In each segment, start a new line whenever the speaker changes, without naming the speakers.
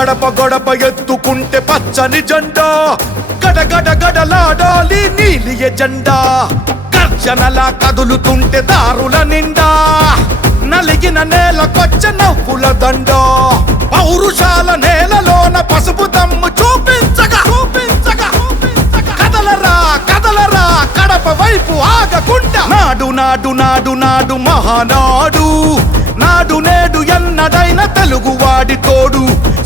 గడప గడప ఎత్తుకుంటే పచ్చని జెండా. గడగడ గడలాడాలి నీలి ఎజెండా. గర్జనలా కదులుతుంటే దారుల నిండా. నలిగిన నేలకొచ్చ నవ్వుల దండ. పౌరుషాల నేలలోన పసుపు దమ్ము చూపించగా చూపించగా చూపించగా. కదలరా కదలరా కడప వైపు ఆగకుండా. నాడు నాడు నాడు నాడు మహానాడు. నాడు నేడు ఎన్నడైన తెలుగువాడి తోడు.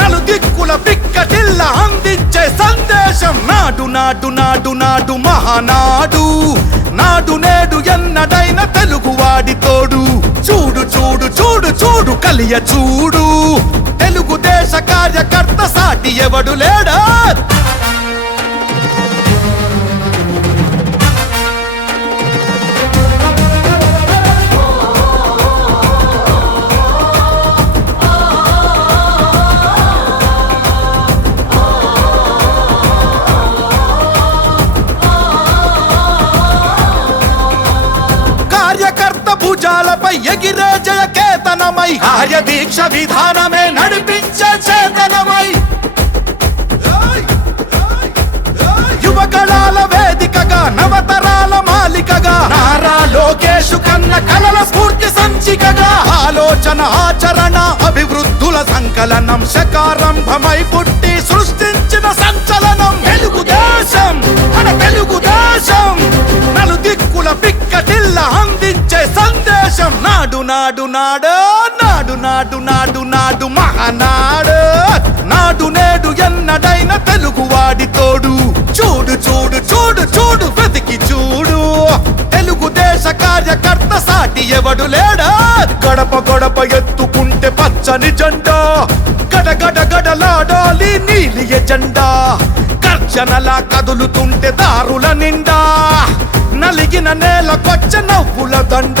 నలు దిక్కుల పిక్కటిల్ల అందించే సందేశం. నాడు నాడు నాడు నాడు మహానాడు. నాడు నేడు ఎన్నడైన తెలుగువాడి తోడు. చూడు చూడు చూడు చూడు కలియ చూడు. తెలుగుదేశ కార్యకర్త సాటి ఎవడు లేడా? కేతనమై కార్యదీక్ష విధానమే నడిపించే చేతనమై. యువగళాల వేదికగా నవతరాల మాలికగా నారా లోకేషు కన్న కలల స్ఫూర్తి సంచికగా ఆలోచన ఆచరణ అభివృద్ధుల సంకలనం శకారంభమై పుట్టి సృష్టించిన సంచలనం దేశం నాడు నాడు నాడు నాడు నాడు నాడు నాడు మహానాడు. నాడు నేడు ఎన్నడైన తెలుగువాడి తోడు. చూడు చూడు చూడు చూడు వెతికి చూడు. తెలుగుదేశ కార్యకర్త సాటి ఎవడు లేడా? గడప గడప ఎత్తుకుంటే పచ్చని జెండా. గడ గడలాడాలి నీలి ఎజెండా. గర్జనలా కదులుతుంటే దారుల నిండా. నలిగిన నేలకొచ్చ నవ్వుల దండ.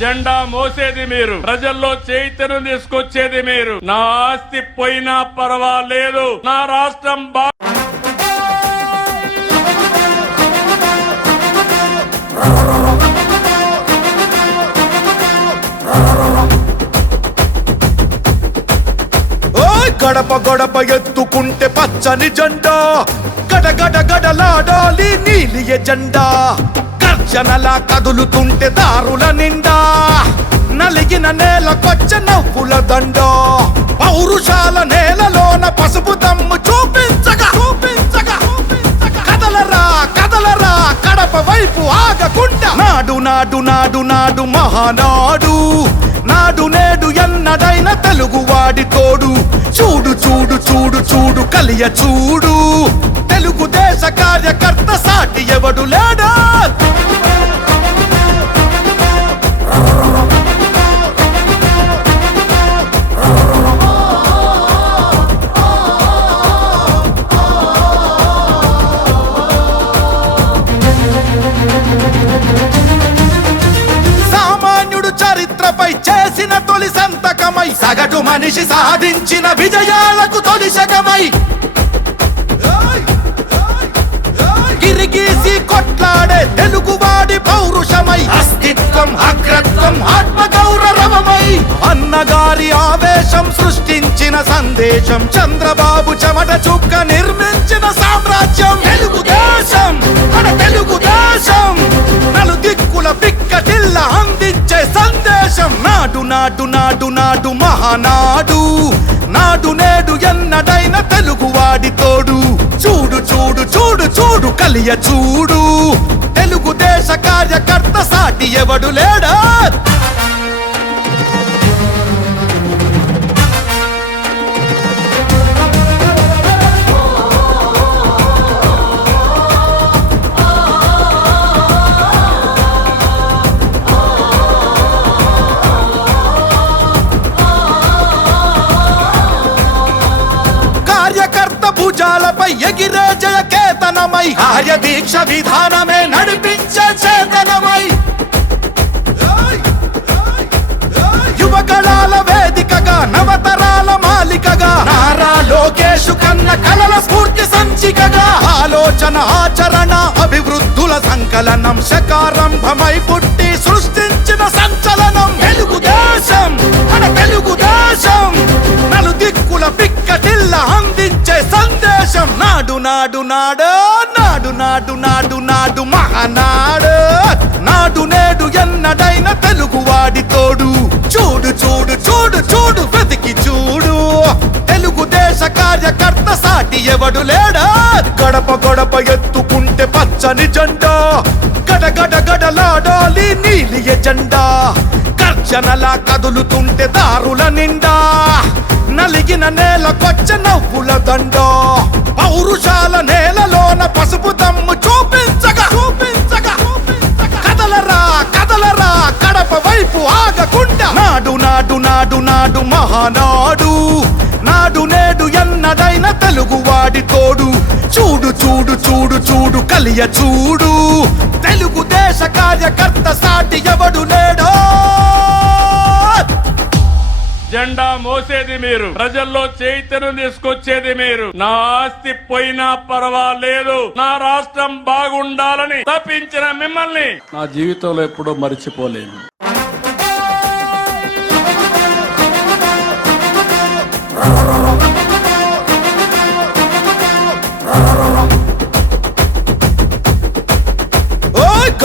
జెండా మోసేది మీరు. ప్రజల్లో చైతన్యం తీసుకొచ్చేది మీరు. నా ఆస్తి పోయినా పర్వాలేదు. నా రాష్ట్రం బా
గడప గడప ఎత్తుకుంటే పచ్చని జెండా. గడగడ గడలాడాలి నీలి ఎజెండా. జనలా కదులుతుంటే దారుల నిండా నలిగిన నేలకొచ్చ నవ్వుల దండ. పౌరుషాల నేలలోన పసుపు దమ్ము చూపించగా చూపించగా కదలరా కదలరా కడప వైపు ఆగకుండా. నాడు నాడు నాడు నాడు మహానాడు. నాడు నేడు ఎన్నడైన తెలుగువాడి తోడు. చూడు చూడు చూడు చూడు కలియ చూడు. తెలుగుదేశ కార్యకర్త సాటి ఎవడు లేడా? సామాన్యుడు చరిత్రపై చేసిన తొలి సంతకమై సగటు మనిషి సాధించిన విజయాలకు తొలి శకమై అస్తిత్వం అగ్రత్వం ఆత్మ గౌరవమై అన్నగారి ఆవేశం సృష్టించిన సందేశం చంద్రబాబు చెమట చుక్క నిర్మించిన సామ్రాజ్యం తెలుగుదేశం మన తెలుగుదేశం నలు దిక్కుల పిక్కటిల్ల అందించే సందేశం నాడు నాడు నాడు నాడు మహానాడు. నాడు నేడు ఎన్నడైన తెలుగువాడి తోడు. చూడు చూడు చూడు చూడు కలియ చూడు. తెలుగుదేశ కార్యకర్త సాటి ఎవడు లేడా? కార్యకర్త భుజాలపై ఎగిరే జయకేతనమై కార్యదీక్ష విధానమే నడిపించ. నారా లోకేషు కన్న కలల స్ఫూర్తి సంచికగా ఆలోచన ఆచరణ అభివృద్ధుల సంకలనం శకారంభమై పుట్టి సృష్టించిన సంచలనం. తెలుగుదేశం మన తెలుగుదేశం నలు దిక్కుల పిక్కటిల్ల అందించే సందేశం. నాడు నాడు నాడు నాడు నాడు నాడు నాడు మహానాడు. నాడు నేడు ఎన్నడైన కార్యకర్త సాటి ఎవడు లేడా? గడప గడప ఎత్తుకుంటే పచ్చని జెండా. గడగడ గడలాడాలి నీలి ఎజెండా. గర్జనలా కదులుతుంటే దారుల నిండా. నలిగిన నేల కొచ్చ నవ్వుల దండ. పౌరుషాల నేలలోన పసుపు దమ్ము చూపించగా చూపించగా. కదలరా కదలరా కడప వైపు ఆగకుండా. నాడు నాడు నాడు నాడు మహానాడు. నాడు ఎన్నడైన తెలుగువాడి తోడు. చూడు చూడు చూడు చూడు కలియ చూడు. తెలుగుదేశ కార్యకర్త సాటి ఎవడు లేడో.
జెండా మోసేది మీరు. ప్రజల్లో చైతన్యం తీసుకొచ్చేది మీరు. నా ఆస్తి పోయినా పర్వాలేదు. నా రాష్ట్రం బాగుండాలని తప్పించిన మిమ్మల్ని.
నా జీవితంలో ఎప్పుడూ మర్చిపోలేను.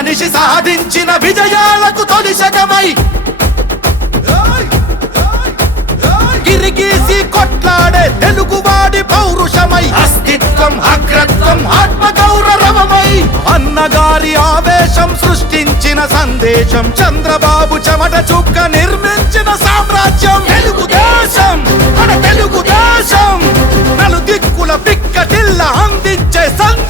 మనిషి సాధించిన విజయాలకు తొలిశకమై. గిరిగీసి కొట్లాడే తెలుగువాడి పౌరుషమై. అస్తిత్వం అగ్రత్వం ఆత్మ గౌరవమై అన్నగారి ఆవేశం సృష్టించిన సందేశం. చంద్రబాబు చెమట చుక్క నిర్మించిన సామ్రాజ్యం. తెలుగుదేశం మన తెలుగుదేశం. నలు దిక్కుల పిక్కటిల్ల అందించే సందేశం.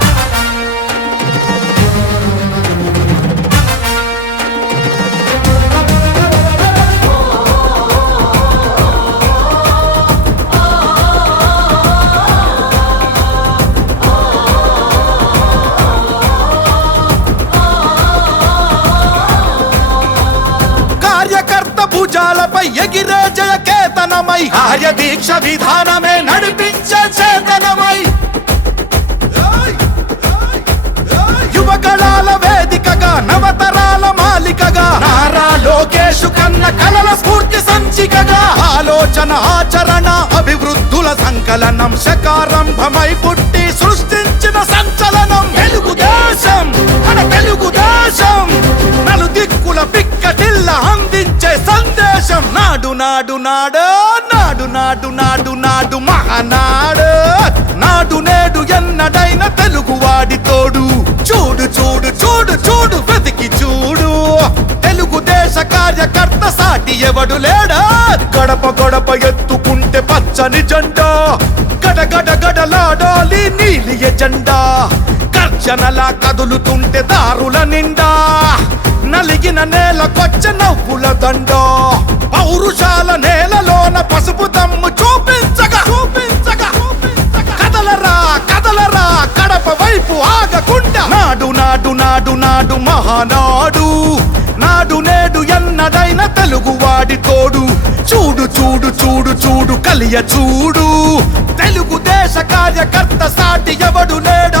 విధానమై కేతనమై కార్యదీక్ష విధానమే నడిపించ చేతనమై యువకళాల వేదికగా నవతరాల మాలికగా నారా లోకేషు కన్న కలల స్ఫూర్తి సంచికగా ఆలోచన ఆచరణ అభివృద్ధుల సంకలనం శకారంభమై పుట్టి సృష్టించిన సంచలనం తెలుగుదేశం మన తెలుగుదేశం నలు దిక్కుల పిక్కటిల్ల అందించే సందేశం నాడు నాడు నాడు నాడు నాడు నాడు నాడు మహానాడు. నాడు నేడు ఎన్నడైన తెలుగువాడి తోడు. చూడు చూడు చూడు చూడు వెతికి చూడు. తెలుగుదేశ కార్యకర్త సాటి ఎవడు లేడా? గడప గడప ఎత్తుకుంటే పచ్చని జెండా. గడగడ గడలాడాలి నీలి ఎజెండా. గర్జనలా కదులుతుంటే దారుల నిండా. నలిగిన నేలకొచ్చ నవ్వుల దండో. పౌరుషాల నేలలోన పసుపు దమ్ము చూపించగా చూపించగా కదలరా కదలరా కడప వైపు ఆగకుండా. నాడు నాడు నాడు నాడు మహానాడు. నాడు నేడు ఎన్నడైన తెలుగువాడి తోడు. చూడు చూడు చూడు చూడు కలియ చూడు. తెలుగుదేశ కార్యకర్త సాటి ఎవడు నేడు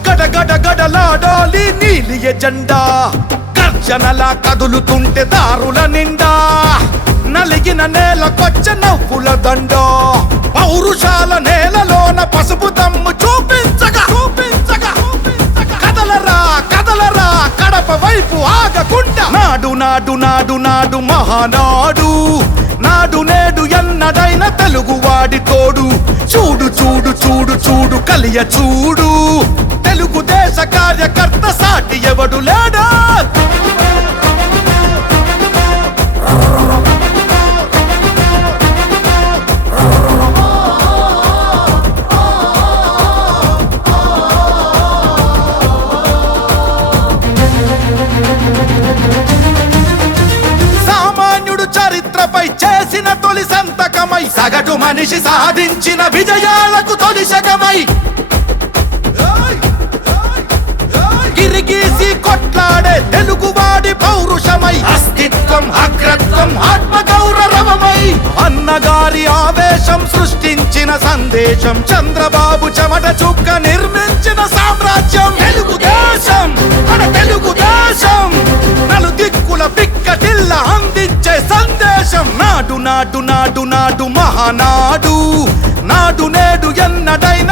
గడగడ గడలాడాలి నీలి ఎజెండా. గర్జనలా కదులుతుంటే దారుల నిండా. నలిగిన నేలకొచ్చ నవ్వుల దండ. పౌరుషాల నేలలోన పసుపు దమ్ము చూపించగా చూపించగా కదలరా కదలరా కడప వైపు ఆగకుండా. నాడు నాడు నాడు నాడు మహానాడు. నాడు నేడు ఎన్నడైన తెలుగువాడి తోడు. చూడు చూడు చూడు చూడు కలియ చూడు. దేశ కార్యకర్త సాటి ఎవడు లేడా? చరిత్రపై చేసిన తొలి సంతకమై సగటు మనిషి సాధించిన విజయాలకు తొలి శకమై కొట్లాడే తెలుగువాడి పౌరుషమై. అస్తిత్వం అగ్రత్వం ఆత్మ గౌరవమై అన్నగారి ఆవేశం సృష్టించిన సందేశం. చంద్రబాబు చెమట చుక్క నిర్మించిన సామ్రాజ్యం. తెలుగుదేశం మన తెలుగుదేశం. నలు దిక్కుల పిక్కటిల్ల అందించే సందేశం. నాడు నాడు నాడు నాడు మహానాడు. నాడు నేడు ఎన్నడైన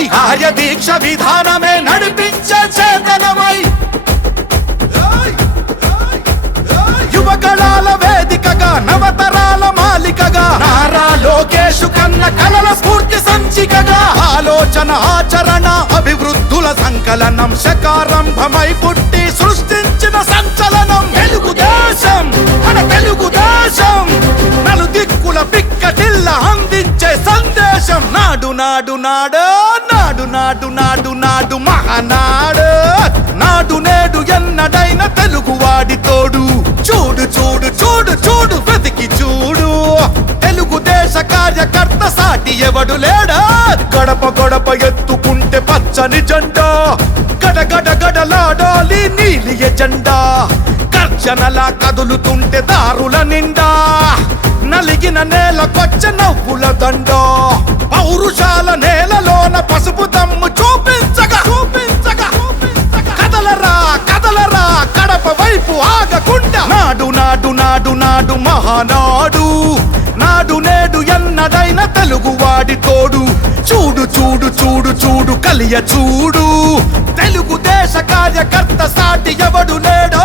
కేతనమై ఆర్య దీక్ష విధానమే నడిపించ చేతనమై. యువకళాల వేదికగా నవతరాల మాలికగా నారా లోకేషు కన్న కలల స్ఫూర్తి సంచికగా ఆలోచన ఆచరణ అభివృద్ధుల సంకలనం శకారంభమై పుట్టి సృష్టించిన సంచలనం. తెలుగుదేశం మన తెలుగుదేశం నలు దిక్కుల పిక్కటిల్ల అందించే సందేశం. నాడు నాడు నాడు నాడు నాడు నాడు నాడు మహానాడు. నాడు నేడు ఎన్నడైన తెలుగువాడి తోడు. చూడు చూడు చూడు చూడు వెతికి చూడు. తెలుగుదేశ కార్యకర్త సాటి ఎవడు లేడా? గడప గడప ఎత్తుకుంటే పచ్చని జెండా. గడగడ గడలాడాలి నీలి ఎజెండా. గర్జనలా కదులుతుంటే దారుల నిండా. నలిగిన నేలకొచ్చ నవ్వుల దండ. పురుషాల నేలలోన పసుపు దమ్ము చూపించగా చూపించగా కదలరా కదలరా కడప వైపు ఆగకుండా. నాడు నాడు నాడు నాడు మహానాడు. నాడు నేడు ఎన్నడైన తెలుగువాడి తోడు. చూడు చూడు చూడు చూడు కలియ చూడు. తెలుగుదేశ కార్యకర్త సాటి ఎవడు నేడో